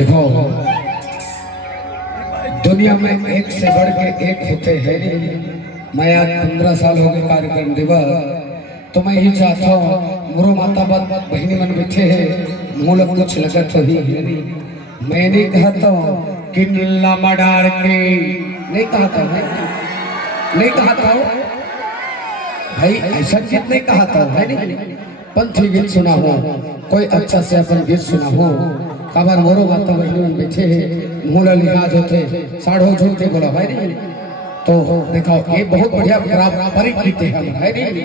देखो दुनिया में एक से बढ़ के एक होते हैं। मैं आज 15 साल हो गए कार्यक्रम दिवस, तो मैं ही चाहता हूँ मोरो माता बात बहनी मन बैठे है मूल कुछ लगत ही है नहीं। मैं नहीं कहता हूँ कि नीला मडार के नहीं कहता हूँ, नहीं कहता हूँ भाई, ऐसा गीत नहीं कहता हूँ है नहीं। पंथी गीत सुना हो, कोई अच्छा से अपन गीत सुना हो, खबर मोरो माता बहनी मन बैठे है मूल लिहाज होते साढ़ो झूठते बोला भाई नहीं। तो दिखाओ ये बहुत बढ़िया पारंपरिक गीत है है नहीं।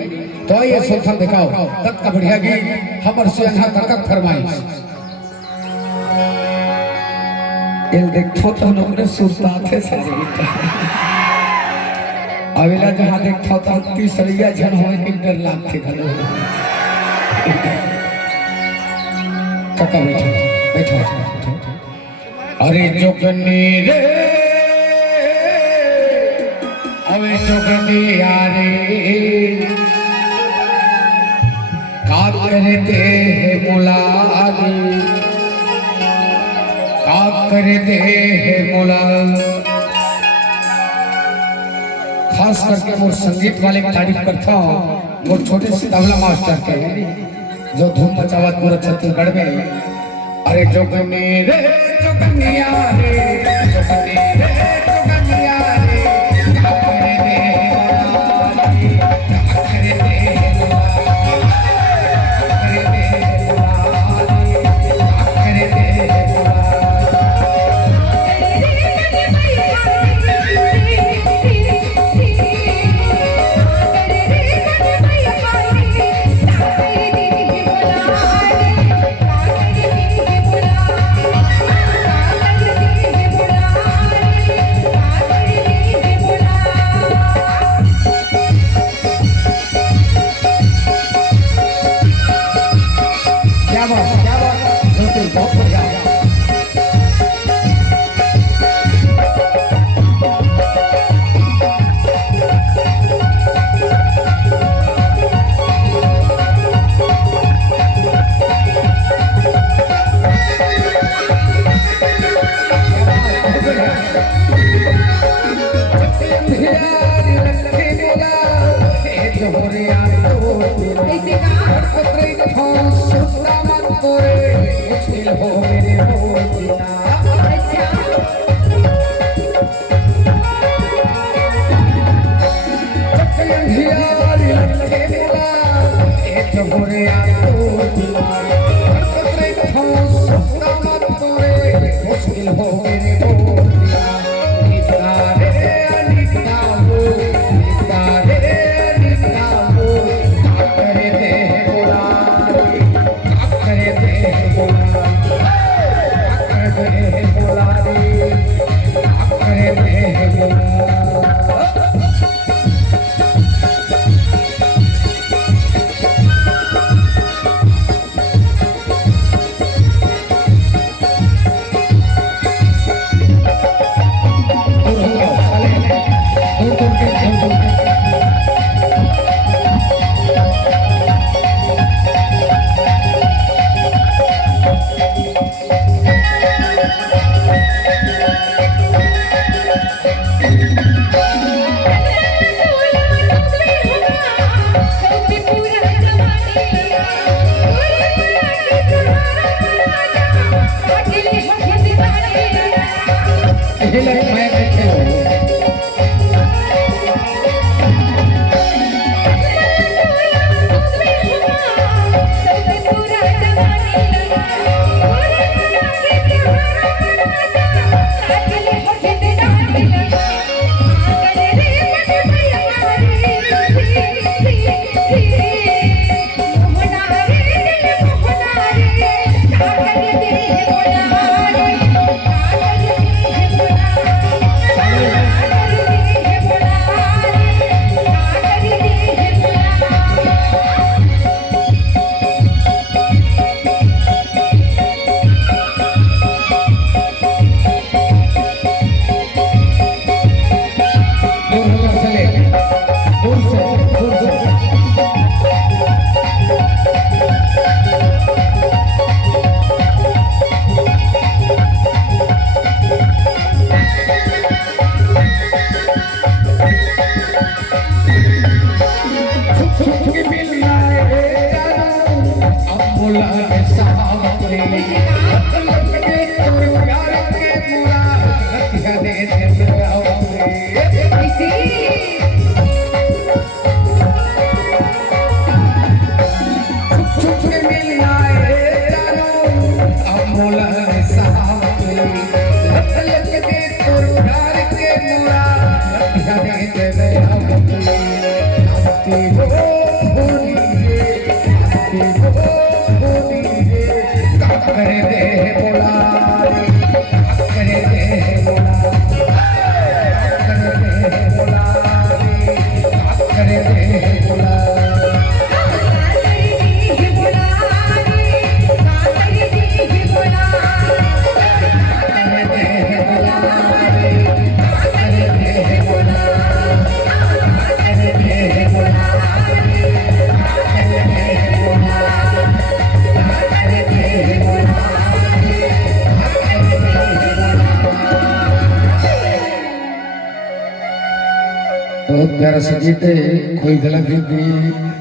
तो ये सुनथन दिखाओ तक का बढ़िया गीत हमर से यहाँ तक फरमाइश इल देखो तो नोकरे सुरता थे सारे गीत अवेला जहाँ देखो तो तीसरिया जन होए के डर लागते घलो। काका बैठो बैठो बैठो। अरे जोगनी रे अवे जोगनी यारे का करते है मुलागी, का करते है मुलाग। खास करके मोर संगीत वाले की तारीफ करता हूँ, मोर छोटे से तबला मास्टर के जो धूम मचावा पूरा छत्तीसगढ़ में। अरे जोगनी रे जोगनिया रे जोगनी रे जोगनिया रे का करे दे मुलागी, का करे दे बहुत प्यारा संगीत है, कोई गलत भी